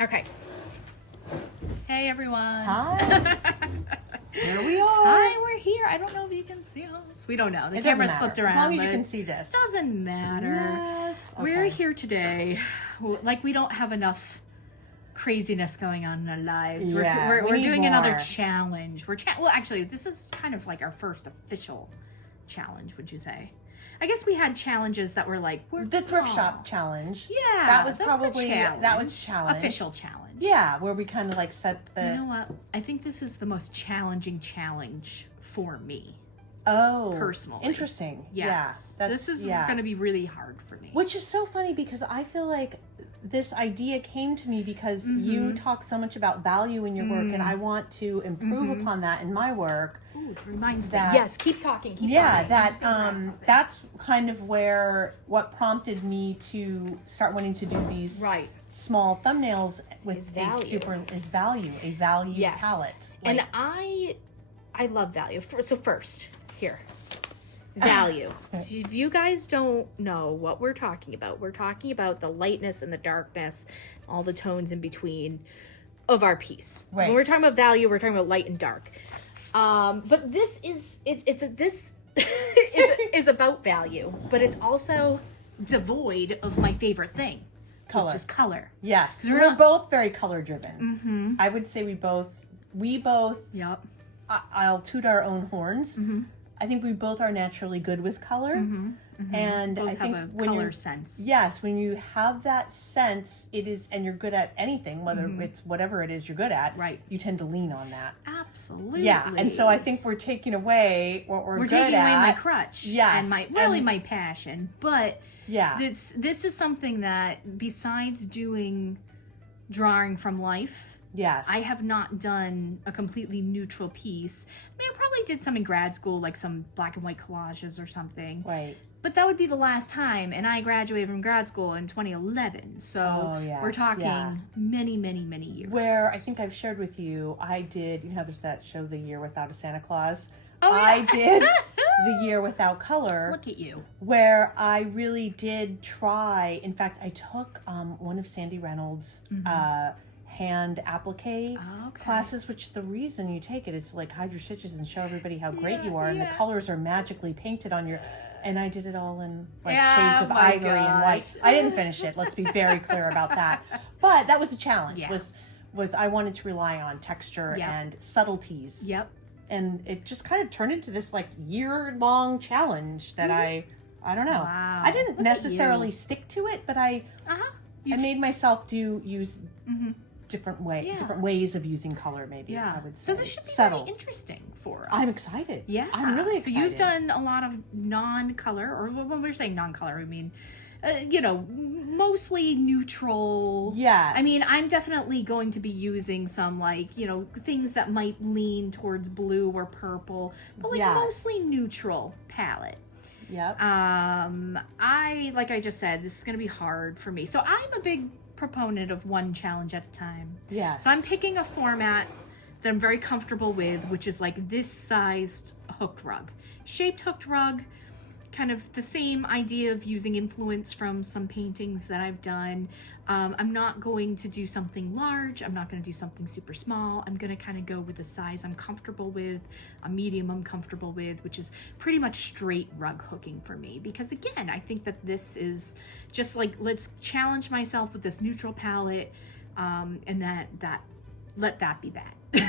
Okay. Hey, everyone. Hi. Here we are. Hi, we're here. I don't know if you can see us. We don't know. The It doesn't camera's matter. flipped around. As long as but you can see this. Doesn't matter. Yes. We're Okay. here today. Like, we don't have enough craziness going on in our lives. Yeah, We're we need doing another more. challenge. Well, actually, this is kind of like our first official challenge, would you say? I guess we had challenges that were like, we're The thrift small. shop challenge. Yeah. That was a probably challenge. that was challenge. Official challenge. Yeah, where we kind of like set the. You know what? I think this is the most challenging challenge for me. Oh, personally. Interesting. Yes. Yeah, This is going to be really hard for me. Which is so funny because I feel like this idea came to me because you talk so much about value in your work, and I want to improve upon that in my work. Ooh, it reminds That- me. Yes, keep talking. Keep Yeah, talking. that that's kind of what prompted me to start wanting to do these Right. small thumbnails with Is a value. value Yes. palette. And I love value. So first, here. Value. If you guys don't know what we're talking about the lightness and the darkness, all the tones in between of our piece. Right. When we're talking about value, we're talking about light and dark. But this is this is about value, but it's also devoid of my favorite thing, Color. which is color. Yes, 'Cause we're we're not- both very color driven. I would say we both. Yep. I'll toot our own horns. I think we both are naturally good with color, and Both I have think a when color you're sense. yes, when you have that sense, it is, and you're good at anything, whether it's whatever it is you're good at. Right. You tend to lean on that. Absolutely. Yeah, and so I think we're taking away what we're good taking at. away my crutch. Yes, And and- my passion. But Yeah. this is something that besides doing drawing from life, Yes. I have not done a completely neutral piece. I mean, I probably did some in grad school, like some black and white collages or something. Right. But that would be the last time, and I graduated from grad school in 2011. So Oh, yeah, we're talking yeah. many, many, many years. Where I think I've shared with you, I did, you know, there's that show, The Year Without a Santa Claus. Oh, yeah. I did The Year Without Color. Look at you. Where I really did try. In fact, I took one of Sandy Reynolds' hand applique Okay. classes, which the reason you take it is to like hide your stitches and show everybody how great you are, and the yeah. colors are magically painted on your. And I did it all in like Yeah, shades of my ivory and white. gosh. I didn't finish it. Let's be very clear about that. But that was the challenge. Yeah. Was I wanted to rely on texture Yep. and subtleties. Yep. And it just kind of turned into this like year-long challenge that I don't know. Wow. I didn't Look at necessarily you. stick to it, but I You made myself use different Yeah. different ways of using color. Maybe Yeah. I would say. So this should be subtle. very interesting for us. I'm excited. Yeah. I'm really excited. So you've done a lot of non-color, or when we're saying non-color, I mean, you know, mostly neutral. Yes. I mean, I'm definitely going to be using some, like, you know, things that might lean towards blue or purple, but like Yes. mostly neutral palette. Yep. Like I just said, this is going to be hard for me. So I'm a big proponent of one challenge at a time. Yes. So I'm picking a format that I'm very comfortable with, which is like this sized hooked rug. Shaped hooked rug, kind of the same idea of using influence from some paintings that I've done. I'm not going to do something large. I'm not going to do something super small. I'm going to kind of go with the size I'm comfortable with, a medium I'm comfortable with, which is pretty much straight rug hooking for me. Because again, I think that this is just like, let's challenge myself with this neutral palette, and let that be that. And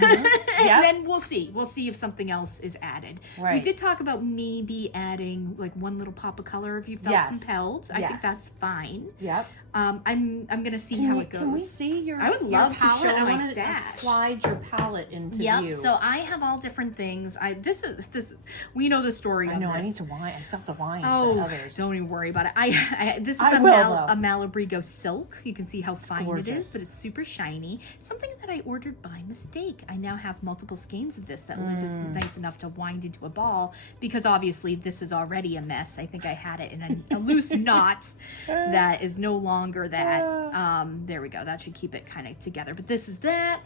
Yep. then we'll see if something else is added. We Right. did talk about maybe adding like one little pop of color if you felt Yes. compelled. I think Yes. that's fine. Yep. I'm gonna see how it goes. Can we see your? I would your love to palette? show I my wanna, stash. Slide your palette into Yep. view. So I have all different things. This is we know the story I of know. this. I need to whine. I still have to whine. for Oh, others. don't even worry about it. This is I a, will, a though. Malabrigo silk. You can see how fine it gorgeous. is, but it's super shiny. Something that I ordered by mistake. I now have multiple skeins of this that Liz is nice enough to wind into a ball, because obviously this is already a mess. I think I had it in a loose knot that is no longer that. There we go. That should keep it kind of together. But this is that.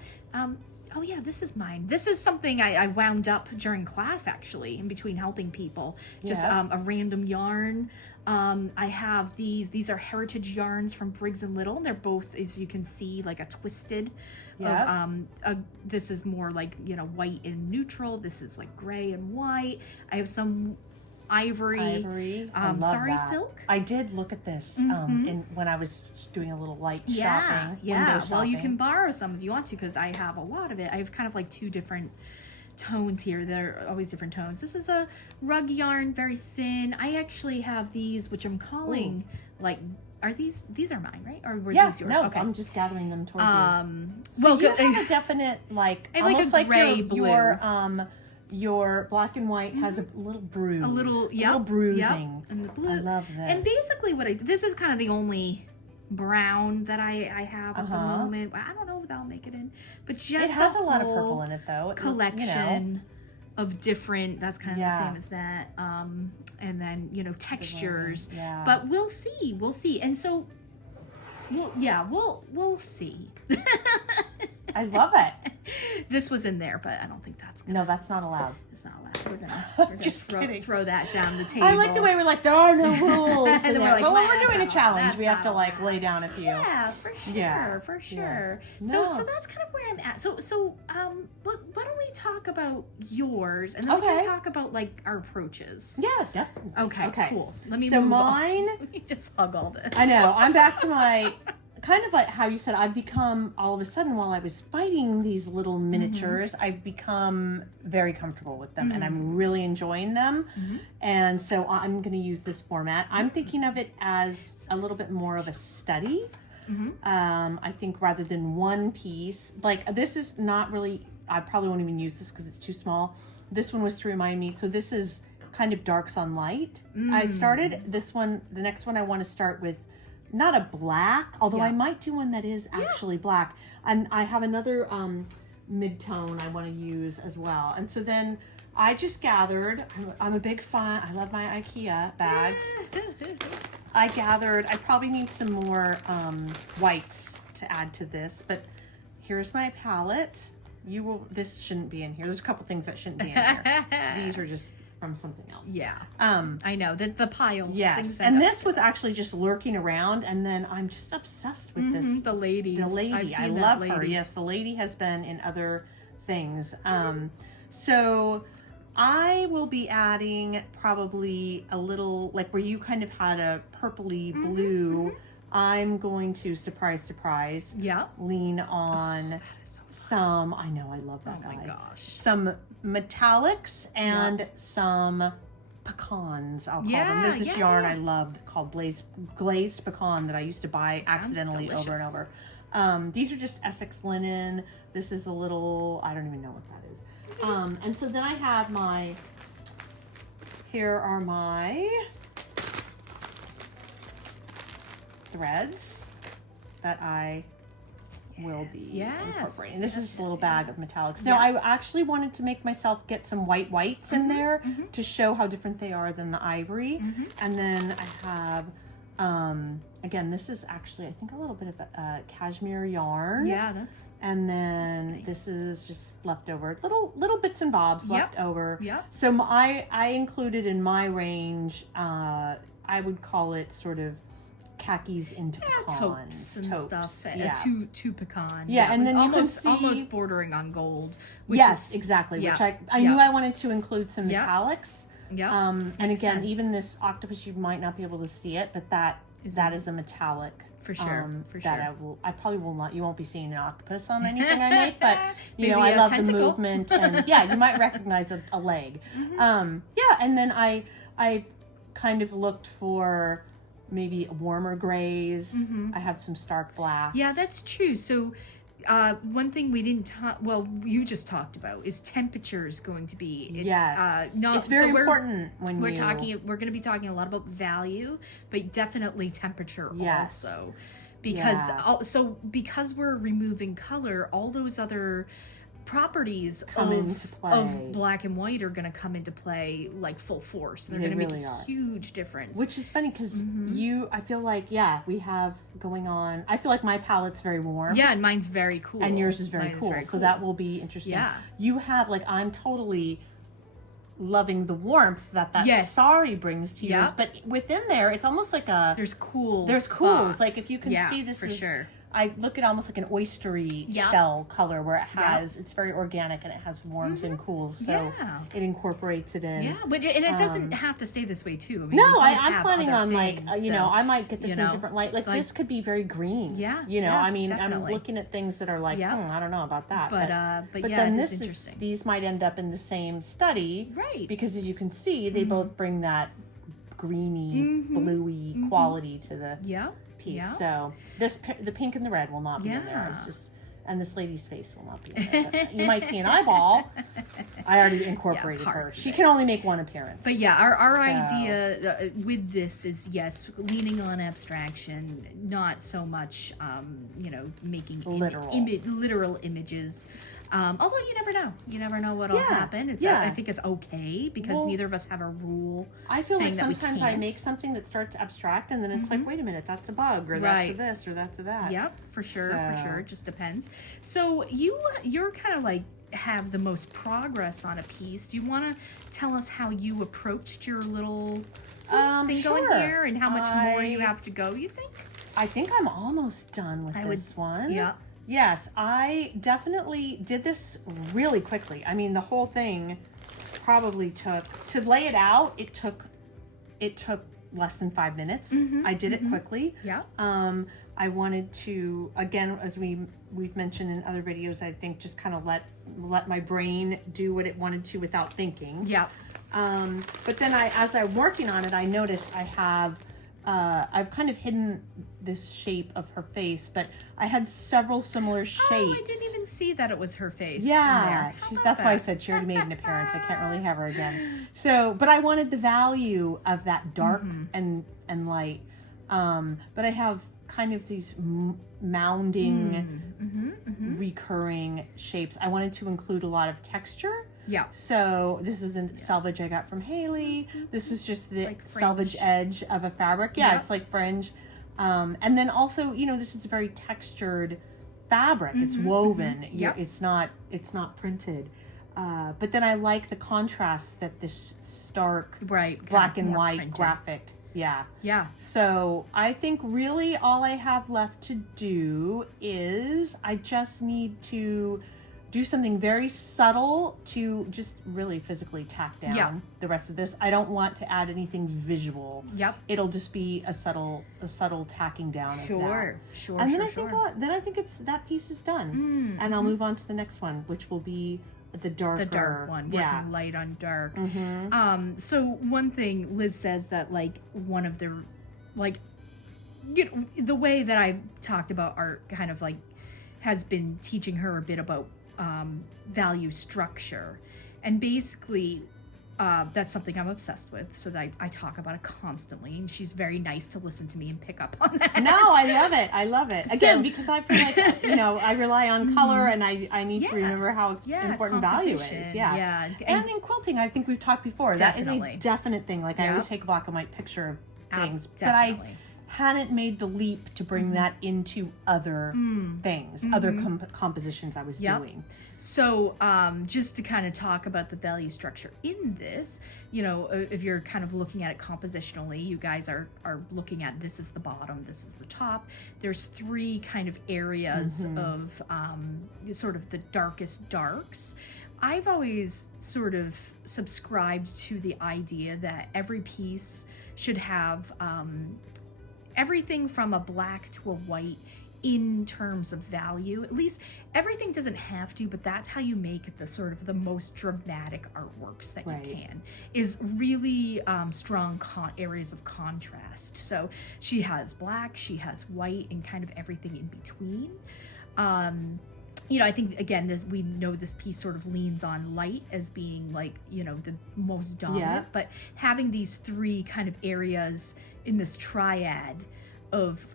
Oh yeah, this is mine. This is something I wound up during class, actually, in between helping people. Just Yeah. a random yarn. I have these are heritage yarns from Briggs and Little. They're both, as you can see, like a twisted. Yeah. This is more like, you know, white and neutral. This is like gray and white. I have some ivory. I love Sari that. silk. I did look at this when I was doing a little light Yeah, shopping. yeah. Window Well, you shopping. can borrow some if you want to, because I have a lot of it. I have kind of like two different tones here. They're always different tones. This is a rug yarn, very thin. I actually have these, which I'm calling like. Are these are mine, right? Or were Yeah, these yours? no, Okay. I'm just gathering them towards you. So Well, you good. have a definite like I have like almost a like gray your black and white has a little bruise, a little, bruising. and the blue. I love this. And basically, this is kind of the only brown that I have at the moment. I don't know if that'll make it in, but just it has a lot of whole purple in it though. Collection of different. That's kind of Yeah. the same as that. And then, you know, textures. Yeah. But we'll see. And so, we'll see. I love it. This was in there, but I don't think that's No, that's not allowed. it's not allowed. We're gonna Just kidding. throw that down the table. I like the way we're like, there are no rules. And then in we're there. like, but when well, we're doing a that's challenge, not- we have to that's like not lay down a few. Yeah, for sure, Yeah. for sure. Yeah. So No. that's kind of where I'm at. So why don't we talk about yours, and then we Okay. can talk about like our approaches. Yeah, definitely. Okay. Cool. Let me So move on. mine. Let me just hug all this. I know. I'm back to my kind of like how you said I've become all of a sudden while I was fighting these little miniatures, I've become very comfortable with them and I'm really enjoying them. And so I'm going to use this format. I'm thinking of it as a little bit more of a study. I think rather than one piece, like this is not really, I probably won't even use this because it's too small. This one was to remind me. So this is kind of darks on light. I started this one, the next one I want to start with not a black, although I might do one that is actually black. And I have another mid-tone I want to use as well. And so then I just gathered, I'm a big fan, I love my IKEA bags. I probably need some more whites to add to this, but here's my palette. This shouldn't be in here. There's a couple things that shouldn't be in here. These are just from something else. Yeah. I know the piles. Yes, things and end up this was actually just lurking around, and then I'm just obsessed with this. the ladies. The I've lady, seen I that love her. lady. Yes, the lady has been in other things. So I will be adding probably a little, like where you kind of had a purpley blue. I'm going to surprise, Yeah. lean on So some. I know, I love that Oh my guy. gosh. Some metallics and some pecans, I'll call them. There's this yarn I love called glazed pecan that I used to buy accidentally over and delicious. over. These are just Essex linen. This is a little, I don't even know what that is. And so then I have here are my threads that I will be incorporating. This is just a little bag of metallics. Now, I actually wanted to make myself get some whites in there to show how different they are than the ivory. And then I have, again, this is actually, I think, a little bit of cashmere yarn. Yeah, that's. And then nice. this is just leftover, little bits and bobs left over. Yep. So I included in my range, I would call it sort of khakis into pecans. Taupes and stuff. Yeah. Two pecan. Yeah, and then you can almost see- almost bordering on gold. Which Yes, is, exactly. yeah, Which I yeah. knew I wanted to include some Yeah. metallics. Yeah. And makes again, sense. even this octopus, you might not be able to see it, but that is a metallic. For sure, for that sure. I probably will not. You won't be seeing an octopus on anything I make, but you know, Maybe I a love tentacle. the movement, and yeah, you might recognize a leg. Yeah, and then I kind of looked for maybe warmer grays. I have some stark blacks. Yeah, that's true. So, one thing we didn't talk, well, you just talked about is temperature is going to be. Yes, no, it's very so important when we're you... We're going to be talking a lot about value, but definitely temperature Yes. also, because because we're removing color, all those other properties Come into play. of black and white are going to come into play like full force. They're They going to really make a are. huge difference. Which is funny because I feel like, we have going on. I feel like my palette's very warm. yeah, and mine's very cool. And yours is very Mine is cool. So that will be interesting. Yeah. You have, like, I'm totally loving the warmth that Yes. sari brings to yours. Yep. But within there, it's almost like a... There's cools. There's cools. Like, if you can yeah, see, this for is... sure. I look at almost like an oystery Yep. shell color where it has... It's very organic and it has warms and cools. So Yeah. it incorporates it in. Yeah, but and it doesn't have to stay this way too. I mean, No, we both I'm have planning other on things, I might get this you in know, a different light. Like, like- this could be very green. Yeah, You know, yeah, I mean, I'm definitely. looking at things that are like, Yeah. I don't know about that. But yeah, then it this is is interesting. these might end up in the same study, Right. Because as you can see, they both bring that greeny, bluey quality to the Yeah. piece. Yeah. So the pink and the red will not be in there. It's Yeah. just, and this lady's face will not be in there. But you might see an eyeball. I already incorporated her. parts of She it. can only make one appearance. But yeah, our So- idea with this is, yes, leaning on abstraction, not so much, making literal images. Although you never know. You never know what'll Yeah, happen. I think it's okay because Well, neither of us have a rule. I feel like saying that we sometimes I can't. make something that starts to abstract, and then it's like, wait a minute, that's a bug, or that's a Right. this, or that's a that. Yep, for sure. So- It just depends. So you're kind of like have the most progress on a piece. Do you want to tell us how you approached your little thing going Sure. here and how much more you have to go, you think? I think I'm almost done with this one. Yeah. Yes, I definitely did this really quickly. I mean, the whole thing probably took, to lay it out, it took less than 5 minutes. I did it quickly. Yeah. I wanted to, again, as we've mentioned in other videos, I think just kind of let my brain do what it wanted to without thinking. Yeah. But then as I'm working on it, I noticed I've kind of hidden this shape of her face, but I had several similar shapes. Oh, I didn't even see that it was her face. Yeah, in there. that's why I said she already made an appearance. I can't really have her again. So, but I wanted the value of that dark and light. But I have kind of these mounding, recurring shapes. I wanted to include a lot of texture. Yeah. So this is the selvage I got from Haley. This was just the like selvage fringe. edge of a fabric. Yeah, Yeah. it's like fringe. And then also, this is a very textured fabric. It's woven. Yep. It's not printed. But then I like the contrast that this stark Right. black kind of and more white printed. graphic. Yeah. Yeah. So I think really all I have left to do is I just need to do something very subtle to just really physically tack down Yeah. the rest of this. I don't want to add anything visual. Yep. It'll just be a subtle tacking down of that. Sure. And then Sure. I think it's that piece is done. And I'll move on to the next one, which will be the darker. The dark one, Yeah. working light on dark. Mm-hmm. So one thing Liz says that like one of the the way that I've talked about art kind of like has been teaching her a bit about value structure, and basically that's something I'm obsessed with, so that I talk about it constantly, and she's very nice to listen to me and pick up on that. No, I love it. Again, So- because I feel like, I rely on color and I need to Yeah. remember how important value is. composition, Yeah. yeah. And in quilting, I think we've talked before. That Definitely. is a definite thing. Like I Yeah. always take a black and white picture of things. But Definitely. I hadn't made the leap to bring that into other things, other compositions I was Yep. doing. So, just to kind of talk about the value structure in this, if you're kind of looking at it compositionally, you guys are looking at this is the bottom, this is the top. There's 3 kind of areas of sort of the darkest darks. I've always sort of subscribed to the idea that every piece should have everything from a black to a white in terms of value. At least everything doesn't have to, but that's how you make the sort of the most dramatic artworks that Right. you can, is really strong areas of contrast. So she has black, she has white, and kind of everything in between. I think again, we know this piece sort of leans on light as being like, the most dominant, Yeah. but having these 3 kind of areas in this triad of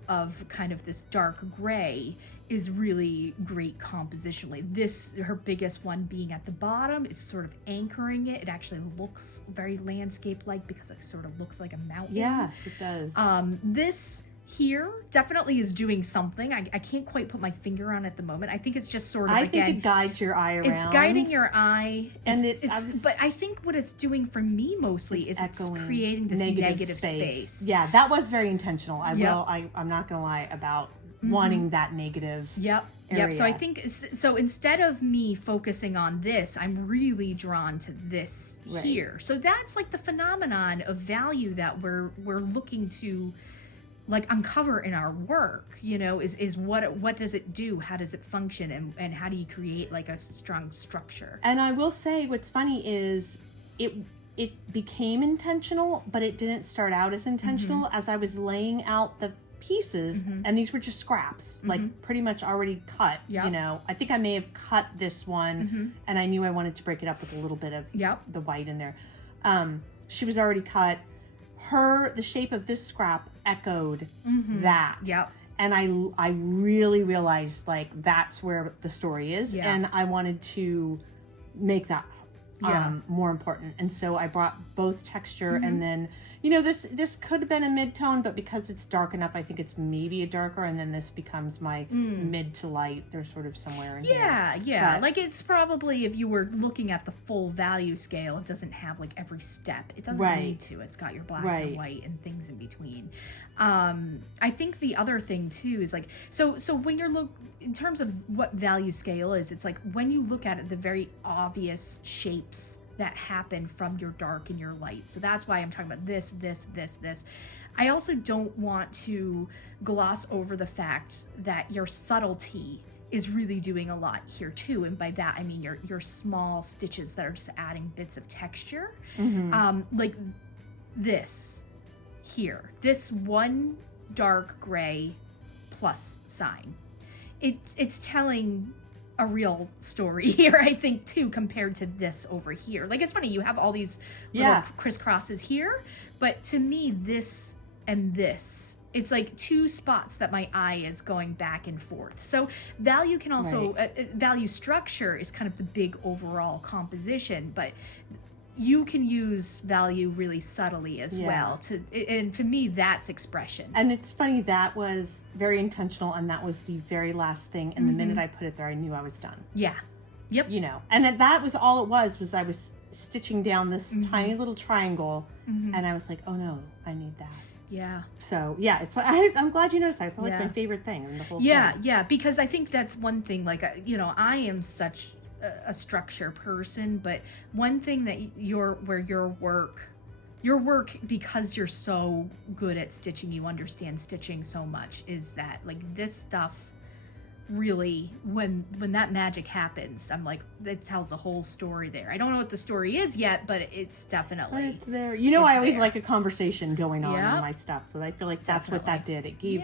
kind of this dark gray is really great compositionally. This, her biggest one being at the bottom, it's sort of anchoring it. It actually looks very landscape-like because it sort of looks like a mountain. Yeah, it does. This here definitely is doing something. I can't quite put my finger on it at the moment. I think it's just sort of, I again, think it guides your eye around. it's guiding your eye, And but I think what it's doing for me mostly is it's echoing creating this negative space. Yeah, that was very intentional. Yep. I'm not gonna lie about wanting that negative. Yep. So I think so instead of me focusing on this, I'm really drawn to this here. So that's like the phenomenon of value that we're looking to like uncover in our work, you know, is what does it do? How does it function? And how do you create like a strong structure? And I will say what's funny is it became intentional, but it didn't start out as intentional. As I was laying out the pieces, and these were just scraps, like pretty much already cut. Yep. You know, I think I may have cut this one, and I knew I wanted to break it up with a little bit of the white in there. She was already cut. The shape of this scrap echoed that. Yep. And I really realized like that's where the story is, and I wanted to make that more important. And so I brought both texture and then, you know, this could have been a mid-tone, but because it's dark enough, I think it's maybe a darker, and then this becomes my mid to light. They're sort of somewhere in here. Yeah. But, like it's probably, if you were looking at the full value scale, it doesn't have like every step. It doesn't need to. It's got your black and white and things in between. I think the other thing too is like, so when you're in terms of what value scale is, it's like when you look at it, the very obvious shapes that happen from your dark and your light. So that's why I'm talking about this. I also don't want to gloss over the fact that your subtlety is really doing a lot here too. And by that, I mean your small stitches that are just adding bits of texture. Like this here, this one dark gray plus sign. It's telling a real story here, I think, too, compared to this over here. Like, it's funny, you have all these little crisscrosses here, but to me, this and this, it's like two spots that my eye is going back and forth. So value can also, value structure is kind of the big overall composition, but you can use value really subtly as well. And for me, that's expression. And it's funny, that was very intentional, and that was the very last thing. And the minute I put it there, I knew I was done. Yeah. Yep. You know, and that was all it was I was stitching down this tiny little triangle, and I was like, oh no, I need that. Yeah. So yeah, it's like, I'm glad you noticed that. It's like my favorite thing in the whole thing. Yeah, because I think that's one thing, like, you know, I am such a structure person, but one thing that your work, because you're so good at stitching, you understand stitching so much, is that like this stuff really, when that magic happens, I'm like, it tells a whole story there. I don't know what the story is yet, but it's definitely, it's there. You know, I always like a conversation going on in my stuff, so I feel like that's what that did. It gave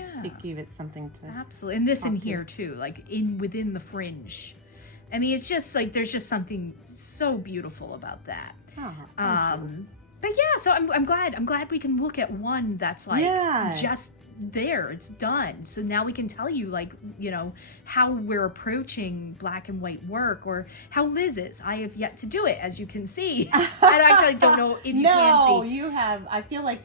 it something to absolutely. And this in here too, like within the fringe. I mean, it's just like there's just something so beautiful about that. But yeah, so I'm glad we can look at one that's like just there, it's done. So now we can tell you, like, you know, how we're approaching black and white work, or how Liz is. I have yet to do it, as you can see. I actually don't know if you can see. No, you have. I feel like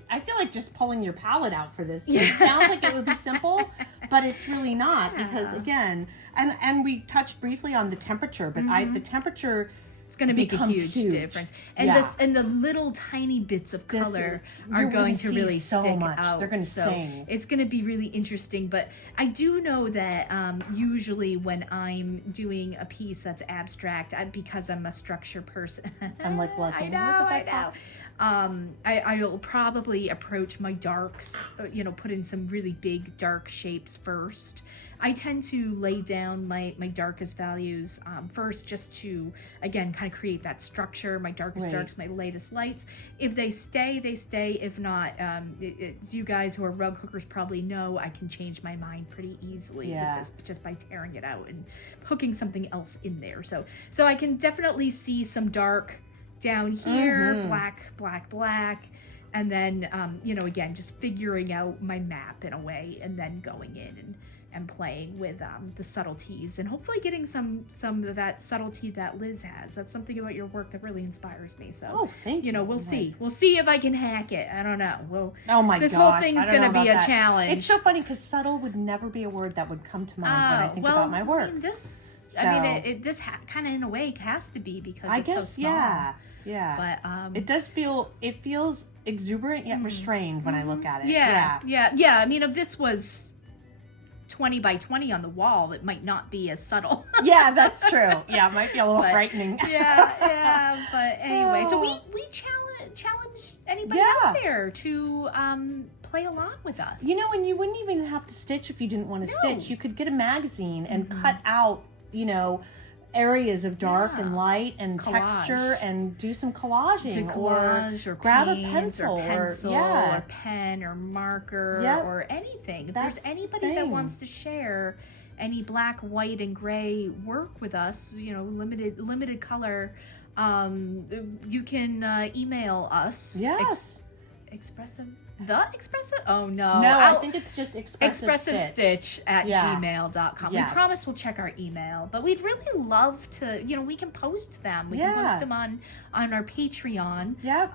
just pulling your palette out for this. It sounds like it would be simple, but it's really not, because again, and we touched briefly on the temperature, but the temperature, it's going to make a huge difference. And the little tiny bits of color are going to really stick out. They're going to sing. It's going to be really interesting. But I do know that usually when I'm doing a piece that's abstract, because I'm a structure person. I'm like, look, I know. I'll probably approach my darks, you know, put in some really big dark shapes first. I tend to lay down my darkest values first, just to, again, kind of create that structure, my darkest darks, my lightest lights. If they stay, they stay. If not, it's you guys who are rug hookers probably know, I can change my mind pretty easily with this, just by tearing it out and hooking something else in there. So I can definitely see some dark down here, black, And then, you know, again, just figuring out my map in a way, and then going in and playing with the subtleties, and hopefully getting some of that subtlety that Liz has. That's something about your work that really inspires me. So, Oh, thank you. you know, we'll Right. see. We'll see if I can hack it. I don't know. Oh my this gosh, whole I thing's don't going to know be about a that. challenge. It's so funny because subtle would never be a word that would come to mind when I think about my work. I mean, this, So- I mean, this kind of in a way has to be because I it's so guess, small. yeah. But It does feel, it feels exuberant yet restrained when I look at it. yeah. I mean, if this was 20 by 20 on the wall, it might not be as subtle. Yeah, that's true. Yeah, it might be a little But- frightening. yeah. But anyway, so Oh. we challenge anybody Yeah. out there to play along with us. You know, and you wouldn't even have to stitch if you didn't want to No. stitch. You could get a magazine and cut out, you know, areas of dark Yeah. and light and Collage. texture and do some collaging, You could collage or grab a paint pencil or pencil yeah. or pen or marker Yep. or anything. If That's there's the anybody that thing. wants to share any black, white, and gray work with us, you know, limited color, you can email us. Yes. Expressive. Oh no. No, I think it's just Expressive Stitch at Yeah. gmail.com. Yes. We promise we'll check our email, but we'd really love to, you know, we can post them. We can Yeah. post them on our Patreon. Yep.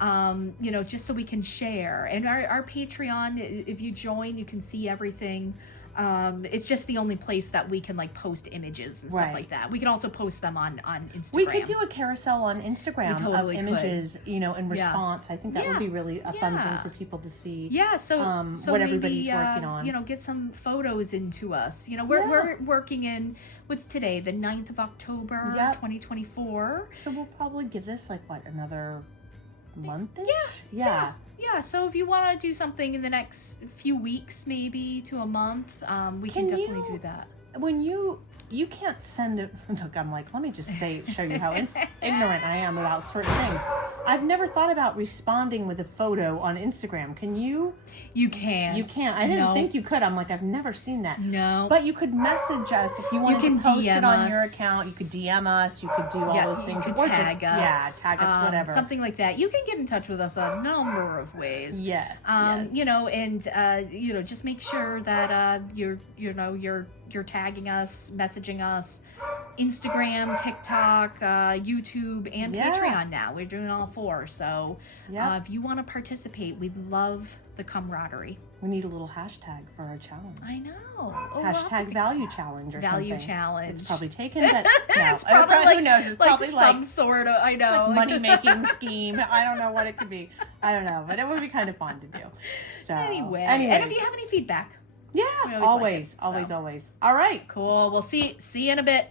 You know, just so we can share. And our Patreon, if you join, you can see everything. It's just the only place that we can like post images and stuff Right. like that. We can also post them on Instagram. We could do a carousel on Instagram We totally of could. images, you know, in Yeah. response. I think that would Yeah. be really a fun thing Yeah. for people to see. Yeah, so what maybe, everybody's working on. You know, get some photos into us. You know, we're working in what's today, the 9th of October, Yep. 2024. So we'll probably give this like what, another month? Yeah. Yeah, so if you want to do something in the next few weeks, maybe to a month, we can Can definitely you- do that. When you can't send it. Look, I'm like, let me just show you how ignorant I am about certain things. I've never thought about responding with a photo on Instagram. Can you? You can't. You can't. I didn't No. think you could. I'm like, I've never seen that. No. But you could message us if you wanted can to post DM it on your us. account. You could DM us. You could do all those you things. could Or tag just, us. Yeah, tag us, whatever. Something like that. You can get in touch with us a number of ways. Yes. You know, and you know, just make sure that you're tagging us, messaging us, Instagram, TikTok, YouTube, and Yeah. Patreon. Now we're doing all four. So Yep. if you want to participate, we'd love the camaraderie. We need a little hashtag for our challenge. I know. Oh, Hashtag value challenge or value something. challenge. It's probably taken, but no. It's probably Who like, knows? It's like probably some like sort of. I know. money making scheme. I don't know what it could be. I don't know, but it would be kind of fun to do. So Anyway, and if you have any feedback, we yeah, always like always, it, always, so. always. All right. cool. We'll see you in a bit.